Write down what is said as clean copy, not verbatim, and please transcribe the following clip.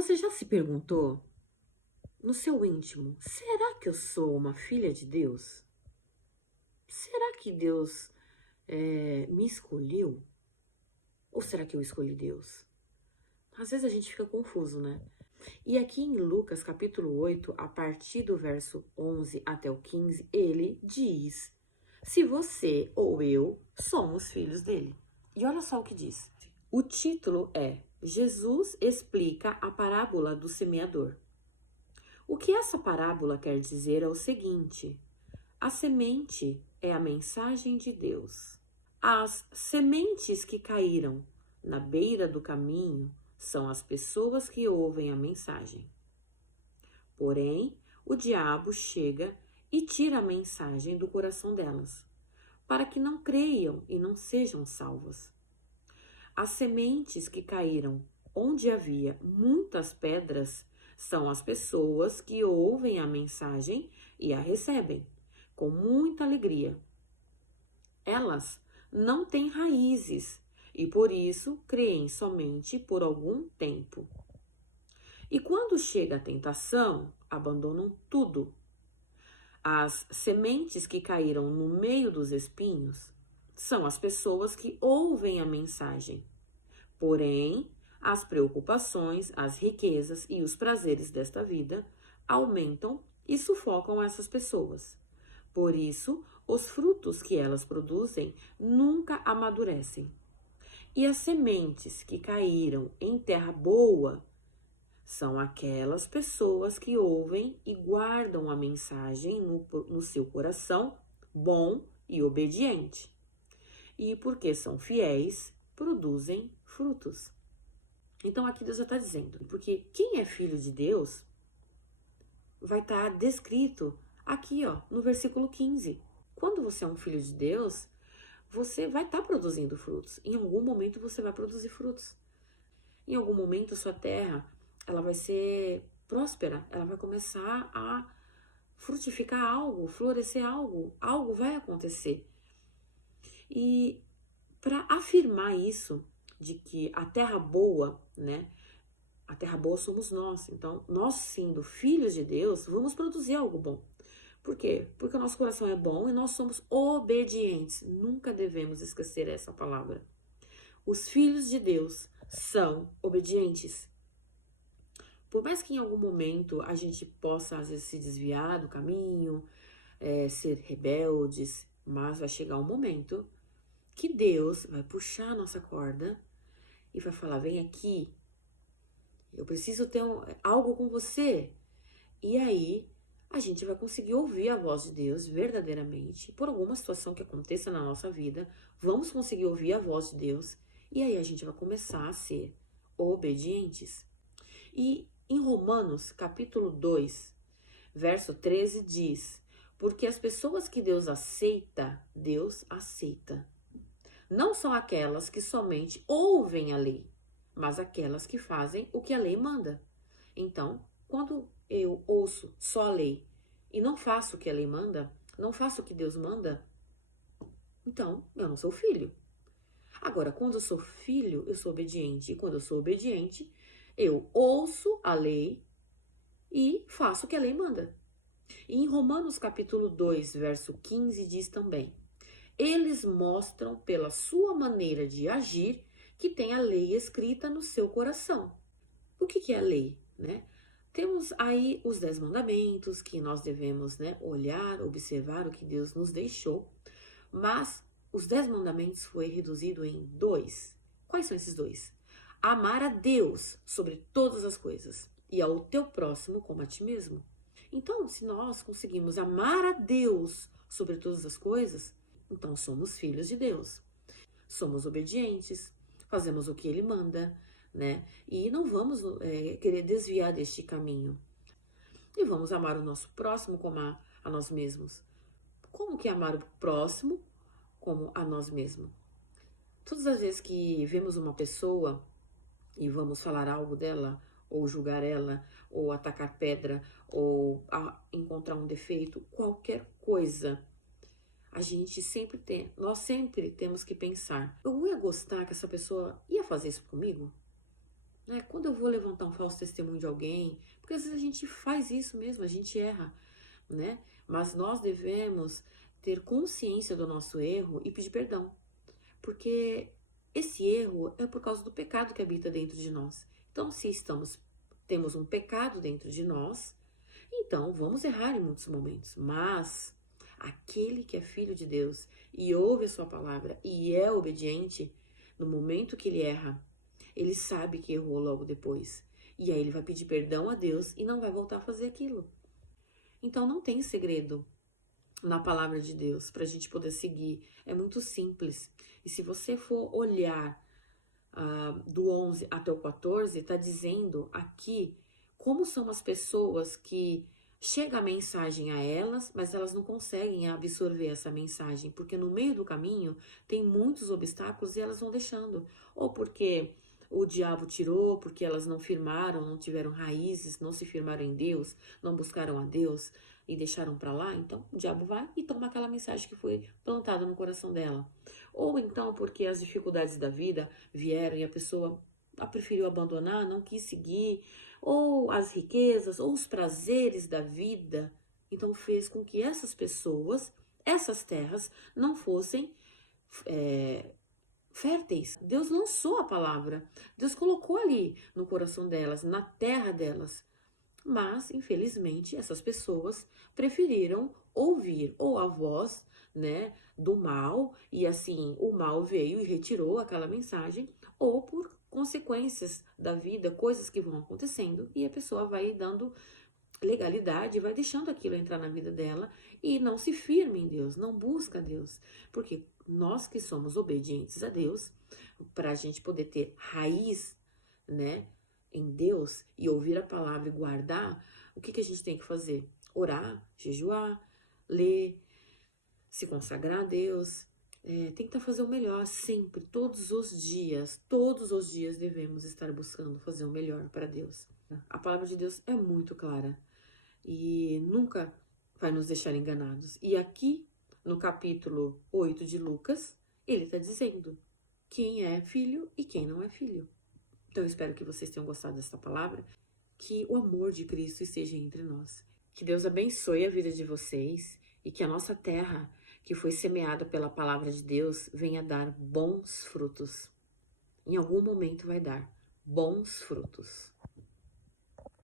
Você já se perguntou, no seu íntimo, será que eu sou uma filha de Deus? Será que Deus me escolheu? Ou será que eu escolhi Deus? Às vezes a gente fica confuso, né? E aqui em Lucas capítulo 8, a partir do verso 11 até o 15, ele diz: se você ou eu somos filhos dele. E olha só o que diz. O título é Jesus explica a parábola do semeador. O que essa parábola quer dizer é o seguinte: a semente é a mensagem de Deus. As sementes que caíram na beira do caminho são as pessoas que ouvem a mensagem. Porém, o diabo chega e tira a mensagem do coração delas, para que não creiam e não sejam salvas. As sementes que caíram onde havia muitas pedras são as pessoas que ouvem a mensagem e a recebem com muita alegria. Elas não têm raízes e por isso creem somente por algum tempo. E quando chega a tentação, abandonam tudo. As sementes que caíram no meio dos espinhos são as pessoas que ouvem a mensagem. Porém, as preocupações, as riquezas e os prazeres desta vida aumentam e sufocam essas pessoas. Por isso, os frutos que elas produzem nunca amadurecem. E as sementes que caíram em terra boa são aquelas pessoas que ouvem e guardam a mensagem no seu coração bom e obediente. E porque são fiéis, produzem frutos. Então aqui Deus já está dizendo, porque quem é filho de Deus vai estar descrito aqui, ó, no versículo 15. Quando você é um filho de Deus, você vai estar produzindo frutos. Em algum momento você vai produzir frutos. Em algum momento sua terra, ela vai ser próspera, ela vai começar a frutificar algo, florescer algo, algo vai acontecer. E para afirmar isso, de que a terra boa, né? A terra boa somos nós. Então, nós sendo filhos de Deus, vamos produzir algo bom. Por quê? Porque o nosso coração é bom e nós somos obedientes. Nunca devemos esquecer essa palavra. Os filhos de Deus são obedientes. Por mais que em algum momento a gente possa, às vezes, se desviar do caminho, ser rebeldes, mas vai chegar um momento que Deus vai puxar a nossa corda e vai falar, vem aqui, eu preciso ter algo com você. E aí a gente vai conseguir ouvir a voz de Deus verdadeiramente. Por alguma situação que aconteça na nossa vida, vamos conseguir ouvir a voz de Deus. E aí a gente vai começar a ser obedientes. E em Romanos, capítulo 2, verso 13 diz: porque as pessoas que Deus aceita, não são aquelas que somente ouvem a lei, mas aquelas que fazem o que a lei manda. Então, quando eu ouço só a lei e não faço o que a lei manda, não faço o que Deus manda, então eu não sou filho. Agora, quando eu sou filho, eu sou obediente. E quando eu sou obediente, eu ouço a lei e faço o que a lei manda. E em Romanos capítulo 2, verso 15, diz também: eles mostram pela sua maneira de agir que tem a lei escrita no seu coração. O que é a lei, né? Temos aí os 10 mandamentos que nós devemos, né, olhar, observar o que Deus nos deixou, mas os 10 mandamentos foi reduzido em 2. Quais são esses 2? Amar a Deus sobre todas as coisas e ao teu próximo como a ti mesmo. Então, se nós conseguimos amar a Deus sobre todas as coisas, então somos filhos de Deus. Somos obedientes, fazemos o que Ele manda, né? E não vamos querer desviar deste caminho. E vamos amar o nosso próximo como a nós mesmos. Como que é amar o próximo como a nós mesmos? Todas as vezes que vemos uma pessoa e vamos falar algo dela, ou julgar ela, ou atacar pedra, ou encontrar um defeito, qualquer coisa, nós sempre temos que pensar, eu ia gostar que essa pessoa ia fazer isso comigo? né? Quando eu vou levantar um falso testemunho de alguém, porque às vezes a gente faz isso mesmo, a gente erra, né? Mas nós devemos ter consciência do nosso erro e pedir perdão, porque esse erro é por causa do pecado que habita dentro de nós. Então, se temos um pecado dentro de nós, então vamos errar em muitos momentos, mas aquele que é filho de Deus e ouve a sua palavra e é obediente, no momento que ele erra, ele sabe que errou logo depois. E aí ele vai pedir perdão a Deus e não vai voltar a fazer aquilo. Então não tem segredo na palavra de Deus para a gente poder seguir. É muito simples. E se você for olhar do 11 até o 14, está dizendo aqui como são as pessoas que chega a mensagem a elas, mas elas não conseguem absorver essa mensagem, porque no meio do caminho tem muitos obstáculos e elas vão deixando. Ou porque o diabo tirou, porque elas não firmaram, não tiveram raízes, não se firmaram em Deus, não buscaram a Deus e deixaram para lá, então o diabo vai e toma aquela mensagem que foi plantada no coração dela. Ou então porque as dificuldades da vida vieram e a pessoa preferiu abandonar, não quis seguir, ou as riquezas, ou os prazeres da vida, então fez com que essas pessoas, essas terras, não fossem férteis. Deus lançou a palavra, Deus colocou ali no coração delas, na terra delas. Mas, infelizmente, essas pessoas preferiram ouvir ou a voz, né, do mal, e assim o mal veio e retirou aquela mensagem, ou por consequências da vida, coisas que vão acontecendo, e a pessoa vai dando legalidade, vai deixando aquilo entrar na vida dela e não se firma em Deus, não busca Deus. Porque nós que somos obedientes a Deus, para a gente poder ter raiz, né, em Deus e ouvir a palavra e guardar, o que a gente tem que fazer? Orar, jejuar, ler, se consagrar a Deus, tentar fazer o melhor sempre, todos os dias devemos estar buscando fazer o melhor para Deus. A palavra de Deus é muito clara e nunca vai nos deixar enganados. E aqui, no capítulo 8 de Lucas, ele está dizendo quem é filho e quem não é filho. Então eu espero que vocês tenham gostado dessa palavra, que o amor de Cristo esteja entre nós. Que Deus abençoe a vida de vocês e que a nossa terra, que foi semeada pela palavra de Deus, venha dar bons frutos. Em algum momento vai dar bons frutos.